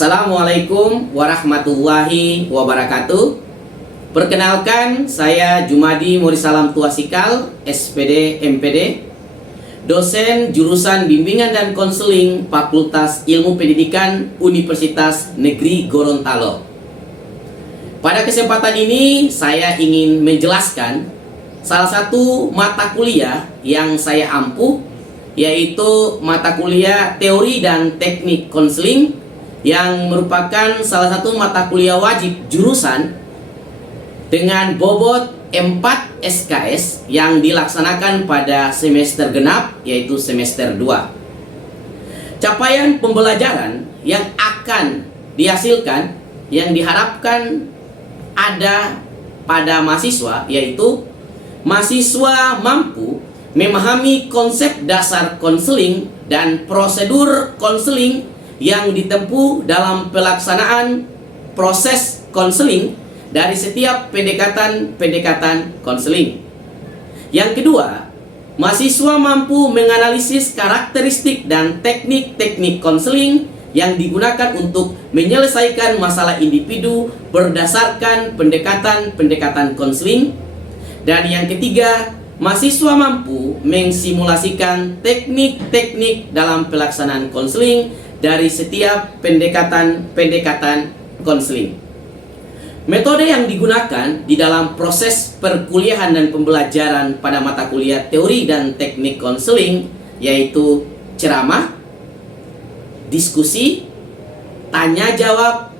Assalamualaikum warahmatullahi wabarakatuh. Perkenalkan, saya Jumadi Murisalam Tuasikal, SPD MPD, dosen jurusan Bimbingan dan Konseling Fakultas Ilmu Pendidikan Universitas Negeri Gorontalo. Pada kesempatan ini saya ingin menjelaskan salah satu mata kuliah yang saya ampuh, yaitu mata kuliah Teori dan Teknik Konseling, yang merupakan salah satu mata kuliah wajib jurusan dengan bobot 4 SKS yang dilaksanakan pada semester genap, yaitu semester 2. Capaian pembelajaran yang akan dihasilkan, yang diharapkan ada pada mahasiswa, yaitu mahasiswa mampu memahami konsep dasar konseling dan prosedur konseling yang ditempuh dalam pelaksanaan proses konseling dari setiap pendekatan konseling. Yang kedua, mahasiswa mampu menganalisis karakteristik dan teknik-teknik konseling yang digunakan untuk menyelesaikan masalah individu berdasarkan pendekatan konseling. Dan yang ketiga, mahasiswa mampu mensimulasikan teknik-teknik dalam pelaksanaan konseling dari setiap pendekatan konseling. Metode yang digunakan di dalam proses perkuliahan dan pembelajaran pada mata kuliah Teori dan Teknik Konseling yaitu ceramah, diskusi, tanya jawab,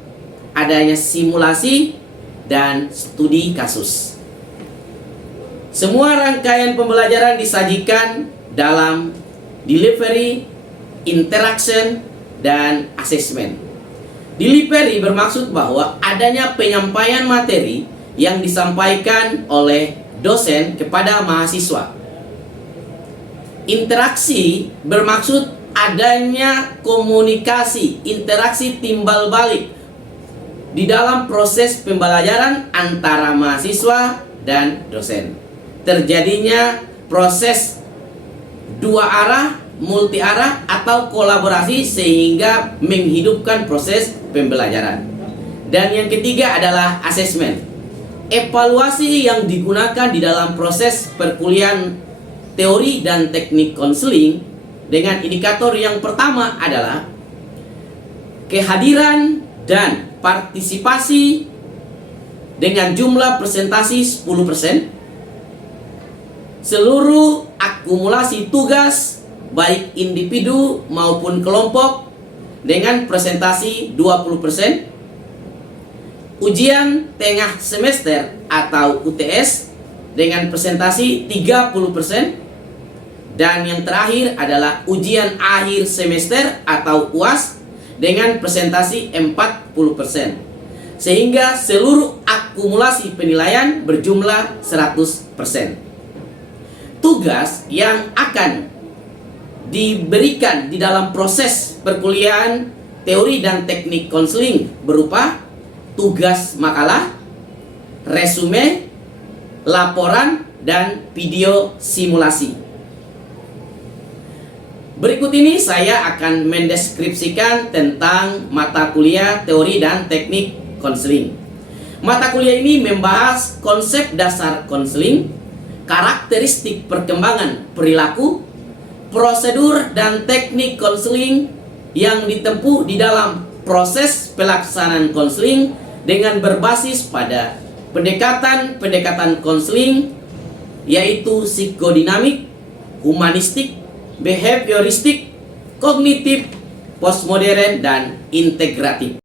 adanya simulasi, dan studi kasus. Semua rangkaian pembelajaran disajikan dalam delivery, interaction, dan asesmen. Delivery bermaksud bahwa adanya penyampaian materi yang disampaikan oleh dosen kepada mahasiswa. Interaksi bermaksud adanya komunikasi, interaksi timbal balik di dalam proses pembelajaran antara mahasiswa dan dosen. Terjadinya proses dua arah, multi arah, atau kolaborasi sehingga menghidupkan proses pembelajaran. Dan yang ketiga adalah asesmen, evaluasi yang digunakan di dalam proses perkuliahan teori dan teknik konseling dengan indikator yang pertama adalah kehadiran dan partisipasi dengan jumlah presentasi 10%, seluruh akumulasi tugas baik individu maupun kelompok dengan presentasi 20%, ujian tengah semester atau UTS dengan presentasi 30%, dan yang terakhir adalah ujian akhir semester atau UAS dengan presentasi 40%, sehingga seluruh akumulasi penilaian berjumlah 100%. Tugas yang akan diberikan di dalam proses perkuliahan teori dan teknik konseling berupa tugas makalah, resume, laporan, dan video simulasi. Berikut ini saya akan mendeskripsikan tentang mata kuliah teori dan teknik konseling. Mata kuliah ini membahas konsep dasar konseling, karakteristik perkembangan perilaku, prosedur dan teknik konseling yang ditempuh di dalam proses pelaksanaan konseling dengan berbasis pada pendekatan konseling yaitu psikodinamik, humanistik, behavioristik, kognitif, postmodern, dan integratif.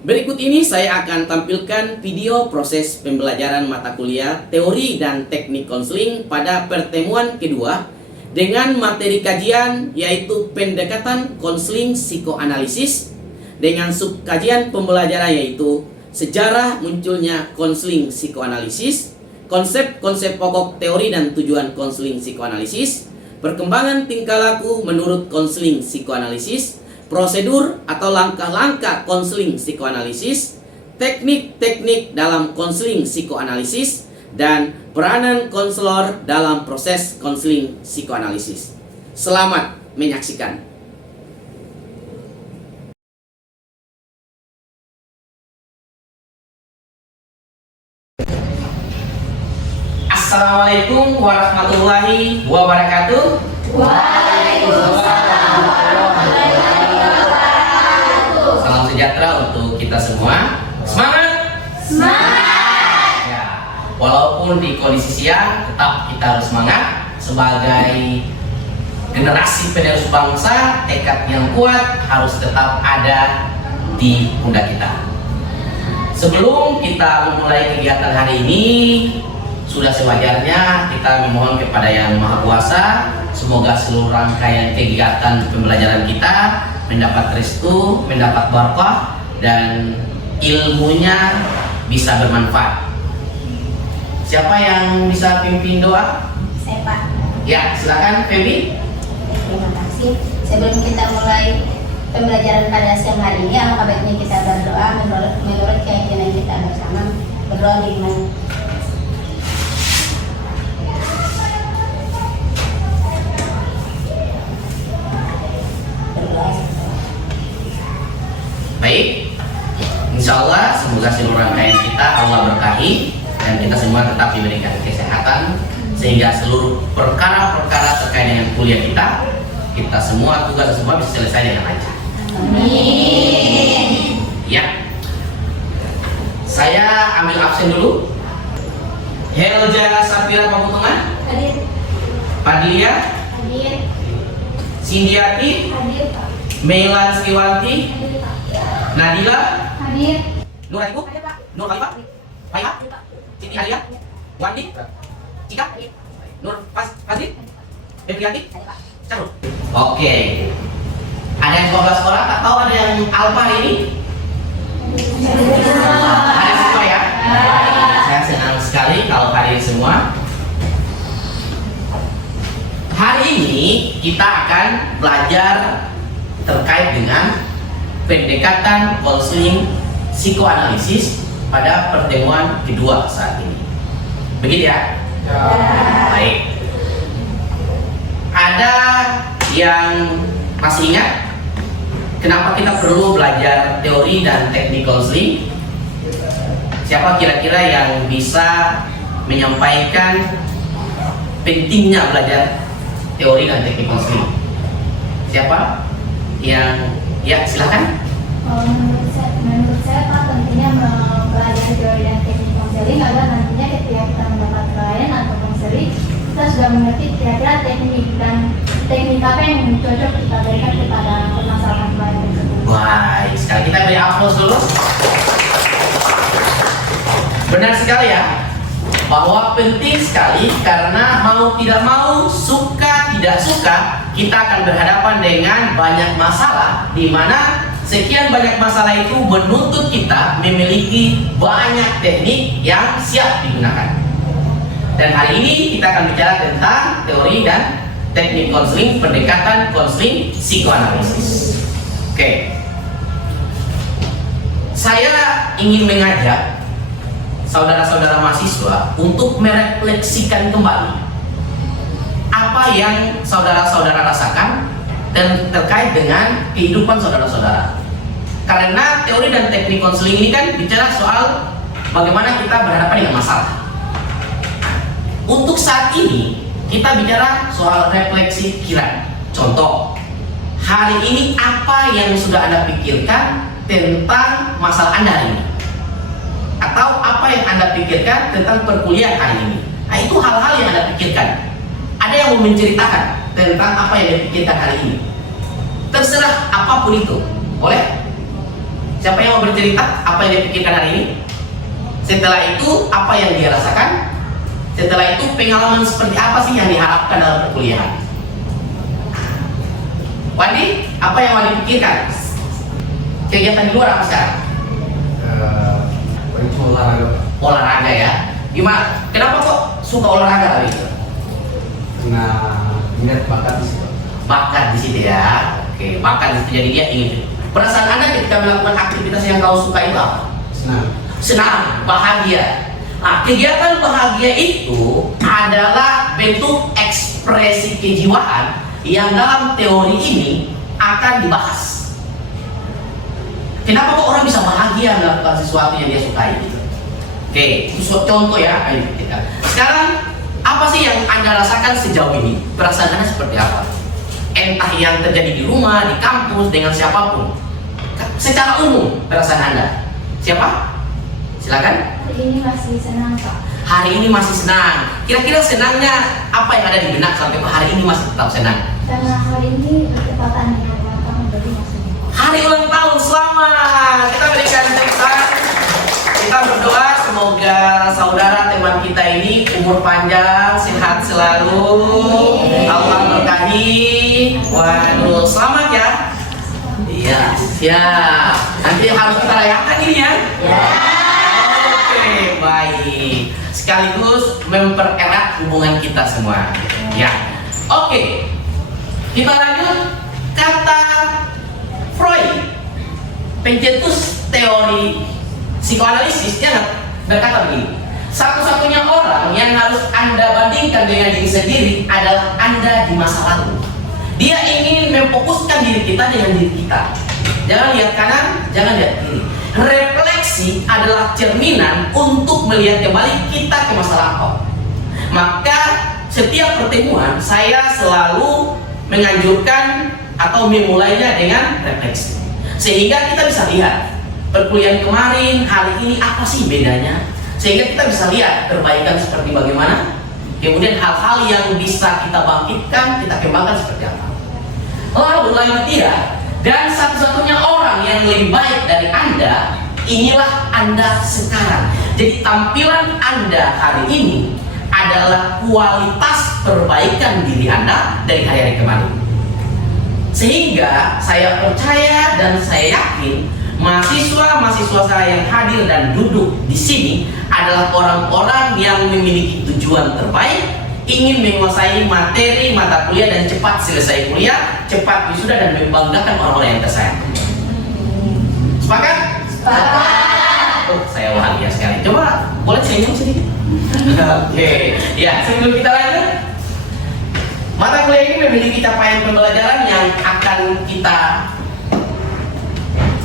Berikut ini saya akan tampilkan video proses pembelajaran mata kuliah teori dan teknik konseling pada pertemuan kedua dengan materi kajian yaitu pendekatan konseling psikoanalisis dengan subkajian pembelajaran yaitu sejarah munculnya konseling psikoanalisis, konsep-konsep pokok teori dan tujuan konseling psikoanalisis, perkembangan tingkah laku menurut konseling psikoanalisis, prosedur atau langkah-langkah konseling psikoanalisis, teknik-teknik dalam konseling psikoanalisis, dan peranan konselor dalam proses konseling psikoanalisis. Selamat menyaksikan. Assalamualaikum warahmatullahi wabarakatuh. Waalaikumsalam warahmatullahi wabarakatuh. Salam sejahtera untuk kita semua. Semangat! Semangat! Ya, walaupun di kondisi siang, tetap kita harus semangat sebagai generasi penerus bangsa. Tekad yang kuat harus tetap ada di pundak kita. Sebelum kita memulai kegiatan hari ini, sudah sewajarnya kita memohon kepada Yang Maha Kuasa, semoga seluruh rangkaian kegiatan pembelajaran kita mendapat restu, mendapat berkah, dan ilmunya bisa bermanfaat. Siapa yang bisa pimpin doa? Saya Pak. Ya, silakan Feby. Terima kasih. Sebelum kita mulai pembelajaran pada siang hari ini, alangkah baiknya kita berdoa menurut keyakinan kita bersama. Berdoa di iman. Berdoa. Baik, insya Allah semoga seluruh rangkaian kita Allah berkahi dan kita semua tetap diberikan kesehatan sehingga seluruh perkara-perkara terkait dengan kuliah kita semua, tugas semua bisa selesai dengan lancar. Amin. Ya, saya ambil absen dulu. Helja Sapira Pamutungan, Hadir. Padlia, Hadir. Sindiati, Hadir Pak. Meilan Sriwanti, Hadir Pak. Nadila, Hadir. Nur Aiko, Hadir Pak. Nur Khalifah, Faiha, Hadir Pak. Siti Alia, Wandi, Cika, Nur Fazli, Febrianti, Hadir Pak. Carul. Oke. Ada yang 12 orang atau ada yang alfa hari ini? Ada semua ya? Saya senang sekali kalau hari ini semua. Hari ini kita akan belajar terkait dengan pendekatan konseling psikoanalisis pada pertemuan kedua saat ini. Begitu ya? Baik. Ada yang masih ingat kenapa kita perlu belajar teori dan teknik konseling? Siapa kira-kira yang bisa menyampaikan pentingnya belajar teori dan teknik konseling? Siapa? Yang ya silakan. Menurut saya Pak, pentingnya mempelajari teori dan teknik konseling agar nantinya ketika kita mendapat klien atau konseling, kita sudah mengerti kira-kira teknik apa yang cocok kita berikan kepada permasalahan klien tersebut. Baik, sekali kita beri aplaus dulu. Benar sekali ya, bahwa penting sekali karena mau tidak mau, suka tidak suka, kita akan berhadapan dengan banyak masalah di mana sekian banyak masalah itu menuntut kita memiliki banyak teknik yang siap digunakan. Dan hari ini kita akan bicara tentang teori dan teknik konseling, pendekatan konseling psikoanalisis. Oke. Saya ingin mengajak saudara-saudara mahasiswa untuk merefleksikan kembali apa yang saudara-saudara rasakan dan terkait dengan kehidupan saudara-saudara. Karena teori dan teknik konseling ini kan bicara soal bagaimana kita berhadapan dengan masalah. Untuk saat ini kita bicara soal refleksi pikiran. Contoh, hari ini apa yang sudah Anda pikirkan tentang masalah Anda hari ini? Atau apa yang Anda pikirkan tentang perkuliahan hari ini? Nah, itu hal-hal yang Anda pikirkan. Ada yang mau menceritakan tentang apa yang Anda pikirkan hari ini? Terserah apapun itu, boleh? Siapa yang mau bercerita apa yang dia pikirkan hari ini? Setelah itu apa yang dia rasakan? Setelah itu pengalaman seperti apa sih yang diharapkan dalam perkuliahan? Wandi, apa yang Wandi pikirkan? Kegiatan di luar apa sekarang? Olahraga. Olahraga ya. Gimana? Kenapa kok suka olahraga hari itu? Karena ingat bakat di situ. Bakat di situ ya. Oke, bakat di situ jadi dia ingin. Perasaan Anda ketika melakukan aktivitas yang kau suka itu apa? Senang. Senang, bahagia. Nah, kegiatan bahagia itu adalah bentuk ekspresi kejiwaan yang dalam teori ini akan dibahas. Kenapa kok orang bisa bahagia melakukan sesuatu yang dia sukai? Oke, itu contoh ya. Ayo kita. Sekarang Apa sih yang Anda rasakan sejauh ini? Perasaan Anda seperti apa? Entah yang terjadi di rumah, di kampus, dengan siapapun. Secara umum, perasaan Anda. Siapa? Silakan. Hari ini masih senang, Pak. Hari ini masih senang. Kira-kira senangnya apa yang ada di benak sampai hari ini masih tetap senang? Karena hari ini bertepatan dengan ulang tahun, jadi masih. Hari ulang tahun, selamat. Kita berikan tepuk tangan. Kita berdoa semoga saudara teman kita ini umur panjang, sehat selalu, Allah berkahi. Waduh, selamat ya. Iya, siap. Nanti harus kita rayakan ini ya. Oke, baik. Sekaligus mempererat hubungan kita semua. Ya. Oke. Kita lanjut. Kata Freud, pencetus teori psikoanalisisnya berkata begini, satu-satunya orang yang harus Anda bandingkan dengan diri sendiri adalah Anda di masa lalu. Dia ingin memfokuskan diri kita dengan diri kita. Jangan lihat kanan, jangan lihat kiri. Refleksi adalah cerminan untuk melihat kembali kita ke masa lampau. Maka setiap pertemuan saya selalu menganjurkan atau memulainya dengan refleksi, sehingga kita bisa lihat perkuliahan kemarin, hari ini apa sih bedanya, sehingga kita bisa lihat perbaikan seperti bagaimana, kemudian hal-hal yang bisa kita bangkitkan, kita kembangkan seperti apa. Lalu lanjut dia, dan satu-satunya orang yang lebih baik dari Anda, inilah Anda sekarang. Jadi tampilan Anda hari ini adalah kualitas perbaikan diri Anda dari hari-hari kemarin. Sehingga saya percaya dan saya yakin mahasiswa-mahasiswa saya yang hadir dan duduk di sini adalah orang-orang yang memiliki tujuan terbaik, ingin menguasai materi mata kuliah dan cepat selesai kuliah, cepat wisuda dan membanggakan orang-orang yang tersayang. Sepakat? Sepakat. Oh, saya bahagia sekali. Coba boleh senyum sedikit? Oke. Ya, sebelum kita lanjut, mata kuliah ini memiliki capaian pembelajaran yang akan kita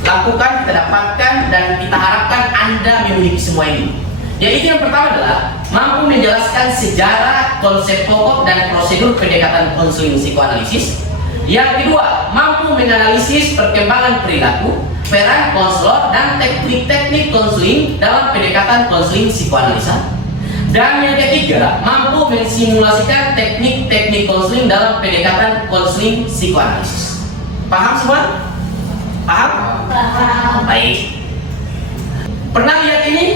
lakukan, kita dapatkan, dan kita harapkan Anda memiliki semua ini. Yaitu yang pertama adalah mampu menjelaskan sejarah, konsep pokok, dan prosedur pendekatan konseling psikoanalisis. Yang kedua, mampu menganalisis perkembangan perilaku, peran konselor, dan teknik-teknik konseling dalam pendekatan konseling psikoanalisa. Dan yang ketiga, mampu mensimulasikan teknik-teknik konseling dalam pendekatan konseling psikoanalisis. Paham semua? Paham? Paham. Baik. Pernah lihat ini?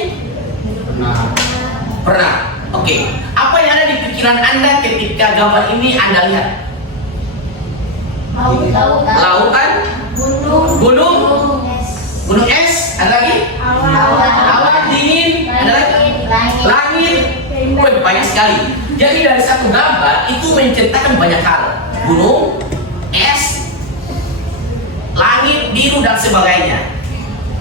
Pernah. Oke. Apa yang ada di pikiran Anda ketika gambar ini Anda lihat? Lautan, gunung, gunung es, ada lagi? Awan dingin, ada lagi? Langit. Wih, banyak sekali. Jadi dari satu gambar itu menceritakan banyak hal. Gunung, es, langit, biru, dan sebagainya.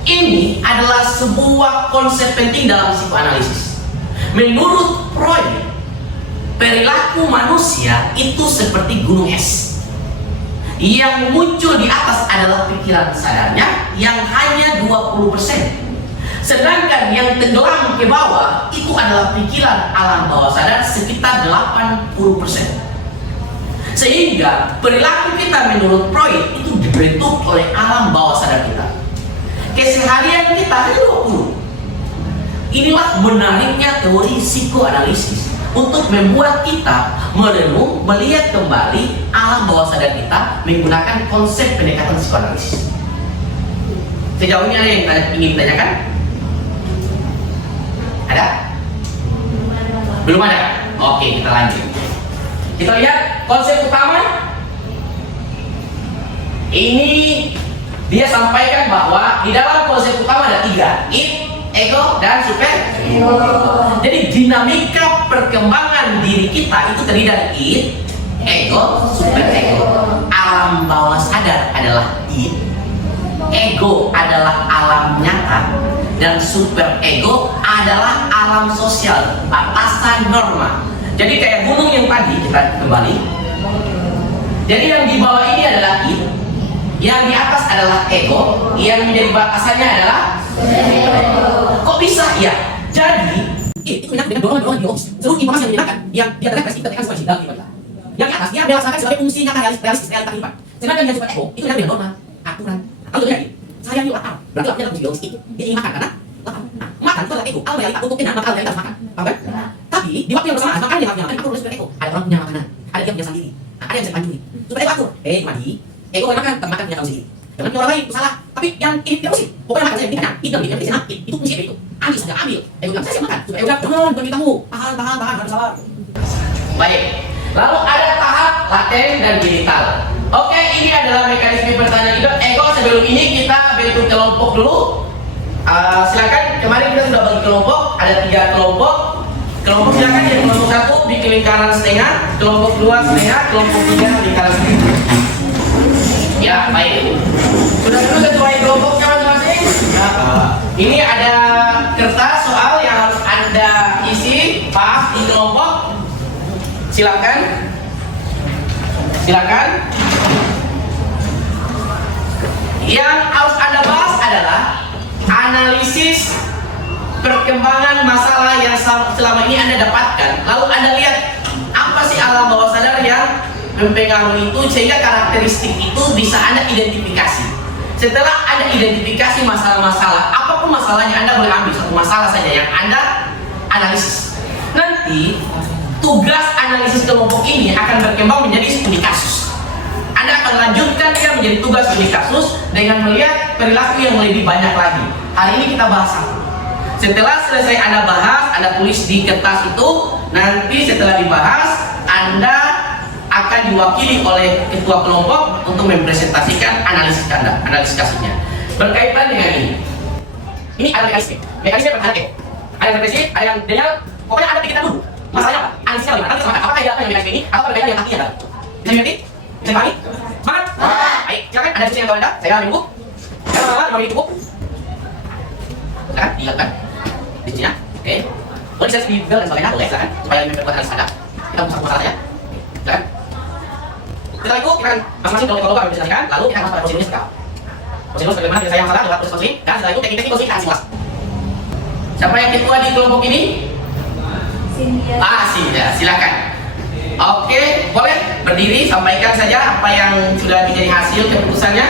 Ini adalah sebuah konsep penting dalam psikoanalisis. Menurut Freud, perilaku manusia itu seperti gunung es. Yang muncul di atas adalah pikiran sadarnya yang hanya 20%. Sedangkan yang tenggelam ke bawah itu adalah pikiran alam bawah sadar sekitar 80%. Sehingga perilaku kita menurut Freud itu dibentuk oleh alam bawah sadar kita. Keseharian kita hanya 20. Inilah menariknya teori psikoanalisis untuk membuat kita merenung, melihat kembali alam bawah sadar kita menggunakan konsep pendekatan psikoanalisis. Sejauh ini ada yang ingin ditanyakan? Ada? Belum ada? Oke, kita lanjut. Kita lihat konsep utama. Ini dia sampaikan bahwa di dalam konsep utama ada 3, id, ego, dan super ego. Jadi dinamika perkembangan diri kita itu terdiri dari id, ego, super ego. Alam bawah sadar adalah id, ego adalah alam nyata, dan super ego adalah alam sosial, batasan norma. Jadi kayak gunung yang tadi kita kembali. Jadi yang di bawah ini adalah id, yang di atas adalah ego, yang menjadi batasannya adalah ego. Kok bisa ya? Jadi itu menyangkut dengan dorongan biologis. Seluruh informasi yang menyenangkan, yang dia terkait kita tekan sebagai dalam kehidupan. Yang di atas dia melaksanakan sebagai fungsi nyata realistis realita kehidupan. Sedangkan yang sifat ego itu menyangkut dengan norma, aturan. Kalau jadi, saya ini lapar, berarti laparnya adalah fungsi biologis itu. Dia ingin makan karena lapar. Makan itu adalah ego, al realita untuk kenyang, maka al realita harus makan. Paham kan? Tapi di waktu yang bersamaan, makanya harus makan itu oleh sebagai ego. Ada orang punya makanan, ada dia punya sendiri, ada yang bisa dipanjuri. Supaya ego atur, mandi, ego boleh makan, tapi makan punya kamu sendiri. Jangan orang lain, salah. Tapi yang ini tidak usah. Pokoknya makan saja, ini kenyang, ini yang bisa makan, itu fungsi itu. Ambil saja, ambil. Ego bilang, saya siap makan. Supaya ego bilang, jangan, bukan kamu. Tahan, harus sabar. Baik. Lalu ada tahap laten dan digital. Oke, ini adalah mekanisme pertahanan hidup ego. Sebelum ini kita bentuk kelompok dulu. Silakan, kemarin kita sudah bagi kelompok, ada 3 kelompok. Kelompok silakan yang kelompok 1 bikin lingkaran setengah, kelompok 2 setengah, kelompok 3 lingkaran setengah. Ya, baik. Sudah dulu sesuai kelompoknya masing-masing? Ya. Ini ada kertas soal yang harus Anda isi pas di kelompok. Silakan. Yang harus Anda bahas adalah analisis perkembangan masalah yang selama ini Anda dapatkan. Lalu Anda lihat apa sih alam bawah sadar yang mempengaruhi itu sehingga karakteristik itu bisa Anda identifikasi. Setelah Anda identifikasi masalah-masalah, apapun masalahnya, Anda boleh ambil satu masalah saja yang Anda analisis. Nanti tugas analisis kelompok ini akan berkembang menjadi studi kasus. Anda akan lanjutkan dia menjadi tugas studi kasus dengan melihat perilaku yang lebih banyak lagi. Hari ini kita bahas satu. Setelah selesai Anda bahas, Anda tulis di kertas itu. Nanti setelah dibahas, Anda akan diwakili oleh ketua kelompok untuk mempresentasikan analisis Anda, analisis kasusnya. Berkaitan dengan ini. Ini ada mekanisme pertahanan ego. Ada yang depresif, ada yang denial. Pokoknya Anda pikirkan dulu. Masalahnya apa? Analisisnya bagaimana? Nanti sama apakah dia apa yang mekanisme ini atau berkaitan yang artinya adalah. Bisa dimengerti? Bisa dipahami? Semangat? Baik, silakan Anda diskusi yang Anda. Saya ambil buku. Silakan ambil buku. Silakan dilakukan diskusinya. Oke. Boleh saya di Google dan sebagainya, boleh silakan supaya memperkuat analisis Anda. Kita buka masalahnya. Silakan. Setelah itu kita masing-masing kelompok akan mempresentasikan, lalu kita akan pada prosedurnya sekarang. Prosedur sebagaimana saya masalah adalah proses konseling, dan setelah itu teknik-teknik konseling kita akan simulasi. Siapa yang ketua di kelompok ini? Sintia, silakan. Oke, boleh berdiri, sampaikan saja apa yang sudah menjadi hasil keputusannya.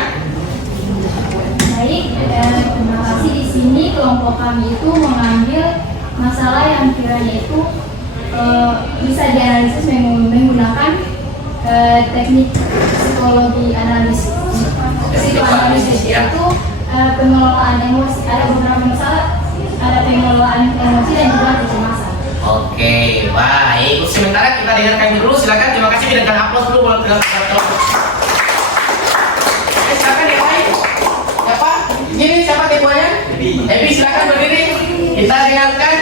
Baik, terima kasih. Di sini kelompok kami itu mengambil masalah yang kiranya itu bisa dianalisis menggunakan teknik psikologi analisis. Psikoanalisis yaitu pengelolaan emosi. Ada beberapa masalah, ada pengelolaan emosi dan juga kecemasan. Oke, baik. Sementara kita dengarkan dulu, silakan. Terima kasih, berikan aplaus dulu buat kelompok. Silakan yang lain. Siapa? Ini siapa ketuanya? Ebi, silakan berdiri. Kita dengarkan.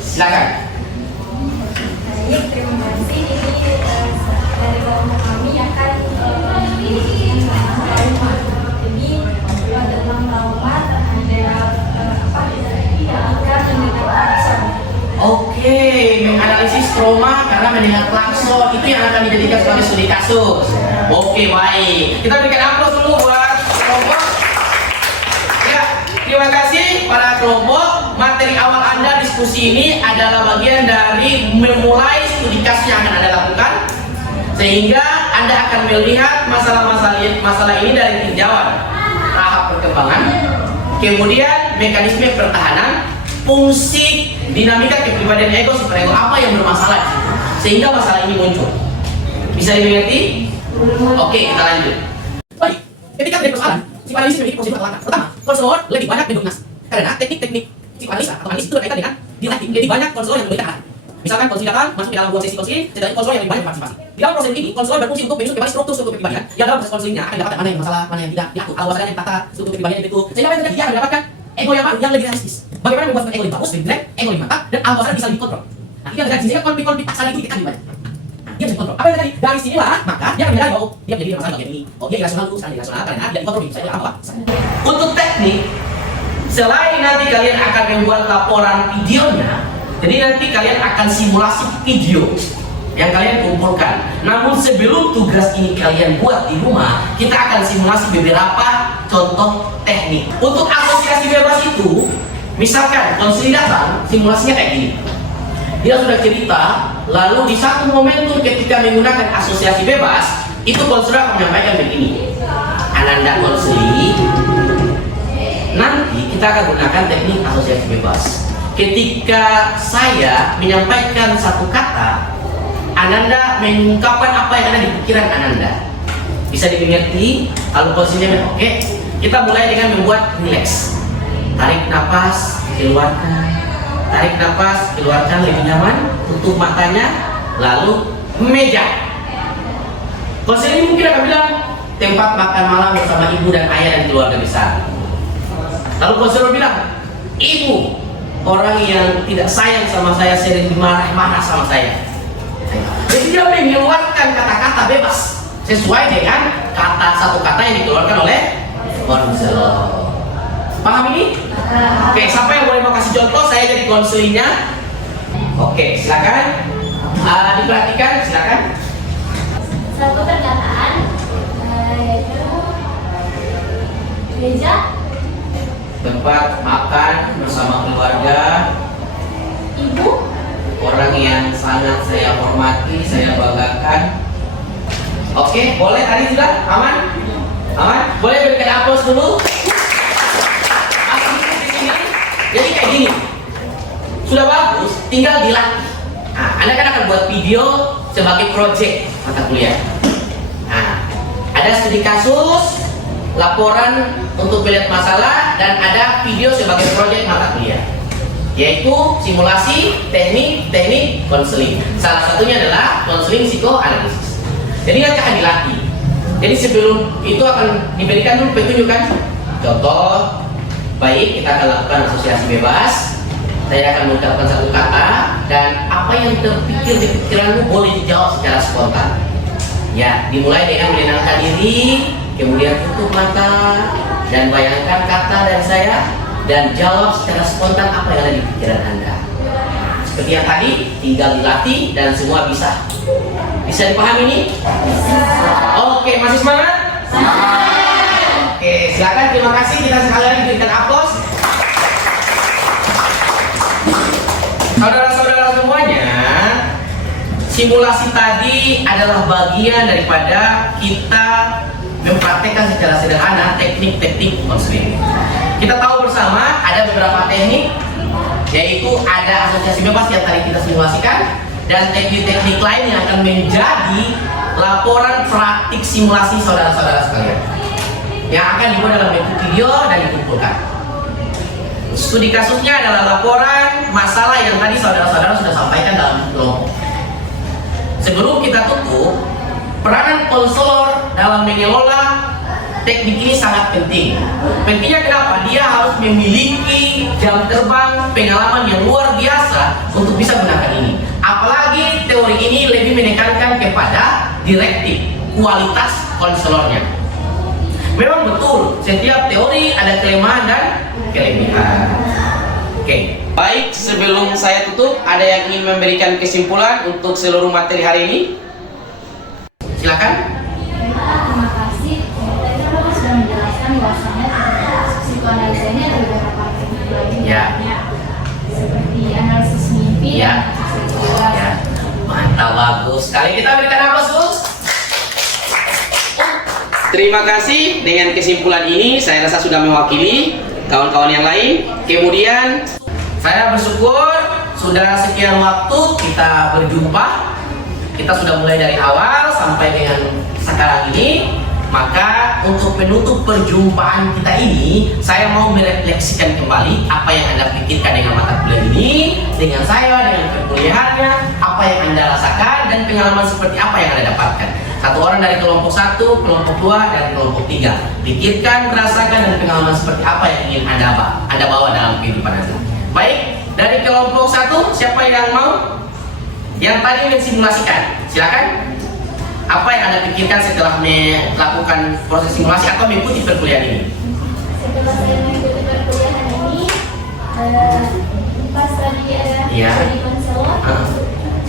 Silakan. Baik, terima kasih. Ini dari kelompok kami akan ini trauma. Jadi tentang trauma terhadap yang akan mendengar klakson. Oke, menganalisis trauma karena mendengar klakson itu yang akan dijadikan sebagai studi kasus. Oke, baik. Kita berikan aplaus dulu buat kelompok. Ya, terima kasih para kelompok. Materi awal Anda diskusi ini adalah bagian dari memulai studi kasus yang akan Anda lakukan, sehingga Anda akan melihat masalah ini dari tinjauan tahap perkembangan, kemudian mekanisme pertahanan, fungsi dinamika kepribadian ego super ego apa yang bermasalah sehingga masalah ini muncul. Bisa dimengerti? Oke, kita lanjut. Baik, ketika ada persoalan, psikoanalisis memiliki prosedur atau langkah. Pertama, konselor lebih banyak mendominasi karena teknik-teknik psikoanalisis atau analisis itu berkaitan dengan dilatih lebih banyak konselor yang memberikan arahan. Misalkan konseling datang masuk ke dalam ruang sesi konseling, setelah itu konselor yang lebih banyak berpartisipasi. Di dalam proses ini, konselor berfungsi untuk menyusun kembali struktur kepribadian. Yang dalam proses konselingnya akan didapatkan mana yang masalah, mana yang tidak diatur, alasannya yang tata, struktur kepribadian yang itu. Sehingga apa yang terjadi? Dia akan mendapatkan ego yang baru, yang lebih realistis. Bagaimana membuat ego lebih bagus, lebih jelek, ego lebih mantap, dan alasan bisa lebih kontrol. Nah, ini yang terjadi sehingga konflik-konflik paksaan itu ditekan lebih banyak. Dia bisa kontrol. Apa yang terjadi? Dari sinilah maka dia akan menyadari bahwa dia menjadi masalah bagian ini. Oh, dia irasional dulu, sekarang irasional karena dia dikontrol bisa apa? Untuk teknik, selain nanti kalian akan membuat laporan videonya, jadi nanti kalian akan simulasi video yang kalian kumpulkan. Namun sebelum tugas ini kalian buat di rumah, kita akan simulasi beberapa contoh teknik. Untuk asosiasi bebas itu, Misalkan konseling datang, simulasinya kayak gini. Dia sudah cerita, lalu di satu momentum ketika menggunakan asosiasi bebas, itu konselor akan menyampaikan begini. Ananda konseling, nanti kita akan gunakan teknik asosiasi bebas. Ketika saya menyampaikan satu kata, Ananda mengungkapkan apa yang ada di pikiran Ananda. Bisa dimengerti? Kalau konselingnya oke, kita mulai dengan membuat relax. Tarik nafas, keluarkan. Tarik nafas, keluarkan lebih nyaman. Tutup matanya, lalu meja. Konseling mungkin akan bilang tempat makan malam bersama ibu dan ayah dan keluarga besar. Lalu konselor bilang, ibu orang yang tidak sayang sama saya, sering dimarah-marah sama saya. Jadi dia mengeluarkan kata-kata bebas sesuai dengan satu kata yang dikeluarkan oleh konselor. Paham ini? Oke, siapa yang boleh mau kasih contoh? Saya jadi konselingnya. Oke, silakan. Diperhatikan, silakan. Satu perkataan yaitu meja, Tempat makan bersama keluarga, ibu, orang yang sangat saya hormati, saya banggakan. Oke, boleh tadi sudah? Aman? Aman? Boleh berikan aplaus dulu? Jadi kayak gini, sudah bagus, tinggal dilatih. Nah, Anda kan akan buat video sebagai project mata kuliah. Nah, ada studi kasus, laporan untuk melihat masalah, dan ada video sebagai project mata kuliah, yaitu simulasi teknik konseling. Salah satunya adalah konseling psikoanalisis. Jadi nanti akan dilatih. Jadi sebelum itu akan diberikan dulu petunjukan. Contoh. Baik, kita akan lakukan asosiasi bebas. Saya akan mengucapkan satu kata, dan apa yang terpikir di pikiranmu boleh dijawab secara spontan. Ya, dimulai dengan menenangkan diri, kemudian tutup mata, dan bayangkan kata dari saya, dan jawab secara spontan apa yang ada di pikiran Anda. Seperti yang tadi, tinggal dilatih dan semua bisa. Bisa dipahami ini? Oke, masih semangat? Oke, silakan, terima kasih. Kita sekali lagi berikan aplaus. Saudara-saudara semuanya, simulasi tadi adalah bagian daripada kita mempraktekkan secara sederhana teknik-teknik konseling. Kita tahu bersama ada beberapa teknik, yaitu ada asosiasi bebas yang tadi kita simulasikan, dan teknik-teknik lain yang akan menjadi laporan praktik simulasi saudara-saudara sekalian, yang akan dibuat dalam bentuk video dan dikumpulkan. Studi kasusnya adalah laporan masalah yang tadi saudara-saudara sudah sampaikan dalam kelompok. Sebelum kita tutup, peranan konselor dalam mengelola teknik ini sangat penting. Pentingnya kenapa? Dia harus memiliki jam terbang, pengalaman yang luar biasa untuk bisa menggunakan ini. Apalagi teori ini lebih menekankan kepada direktif, kualitas konselornya. Memang betul, setiap teori ada kelemahan dan kelebihan. Oke, baik, sebelum saya tutup, ada yang ingin memberikan kesimpulan untuk seluruh materi hari ini? Silakan. terima kasih. Tadi Bapak sudah menjelaskan bahwasannya psikoanalisa ini ada beberapa teknik lain, Ya. seperti analisis mimpi, Ya. analisis jelas. Ya, mantap, bagus sekali. Kita berikan aplaus dulu. Terima kasih. Dengan kesimpulan ini saya rasa sudah mewakili kawan-kawan yang lain. Kemudian saya bersyukur sudah sekian waktu kita berjumpa. Kita sudah mulai dari awal sampai dengan sekarang ini. Maka untuk menutup perjumpaan kita ini, saya mau merefleksikan kembali apa yang Anda pikirkan dengan mata kuliah ini, dengan saya, dengan perkuliahannya, apa yang Anda rasakan, dan pengalaman seperti apa yang Anda dapatkan. Satu orang dari kelompok 1, kelompok 2, dan kelompok 3. Pikirkan, rasakan, dan pengalaman seperti apa yang ingin Anda bawa dalam kehidupan Anda. Baik, dari kelompok 1, siapa yang mau? Yang tadi mensimulasikan, silakan. Apa yang Anda pikirkan setelah melakukan proses simulasi atau mengikuti perkuliahan ini? Setelah saya mengikuti perkuliahan ini, pas tadi ada Iya. di konselor,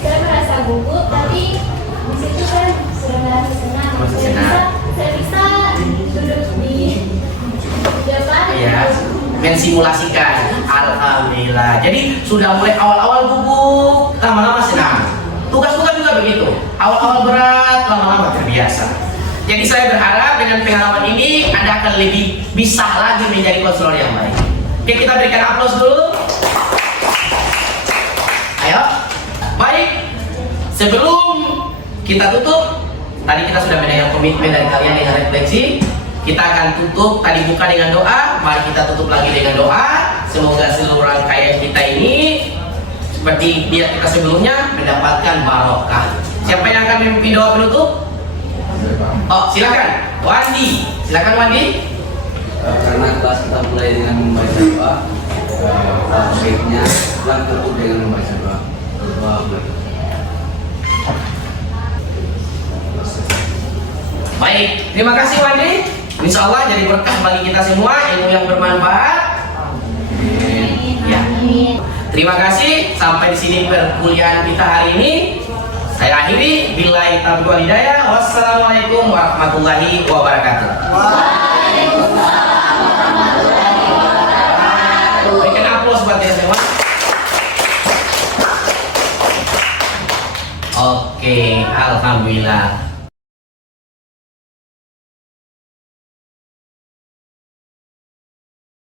saya merasa gugup, tapi di situ kan sudah merasa senang. Merasa senang. Saya bisa duduk di depan. Iya, mensimulasikan Alhamdulillah. Jadi sudah mulai awal-awal gugup, lama-lama senang. Tugas-tugas juga begitu. Awal-awal berat, lama-lama terbiasa. Jadi saya berharap dengan pengalaman ini Anda akan lebih bisa lagi menjadi konselor yang baik. Oke, kita berikan aplaus dulu. Ayo. Baik. Sebelum kita tutup, tadi kita sudah mendengar komitmen dari kalian dengan refleksi. Kita akan tutup, tadi buka dengan doa. Mari kita tutup lagi dengan doa. Semoga seluruh rangkaian kita ini seperti dia kita sebelumnya mendapatkan barokah. Siapa yang akan memimpin doa penutup? Oh, silakan, Wandi. Silakan Wandi. Karena kelas kita mulai dengan membaca doa, baiknya pulang tutup dengan membaca doa. Doa mulai. Baik, terima kasih Wandi. Insya Allah jadi berkah bagi kita semua, ilmu yang bermanfaat. Ya. Terima kasih. Sampai di sini perkuliahan kita hari ini. Saya akhiri. Billahi taufiq wal hidayah. Wassalamualaikum warahmatullahi wabarakatuh. Waalaikumsalam warahmatullahi wabarakatuh. Berikan aplaus buat kita semua. Oke, alhamdulillah.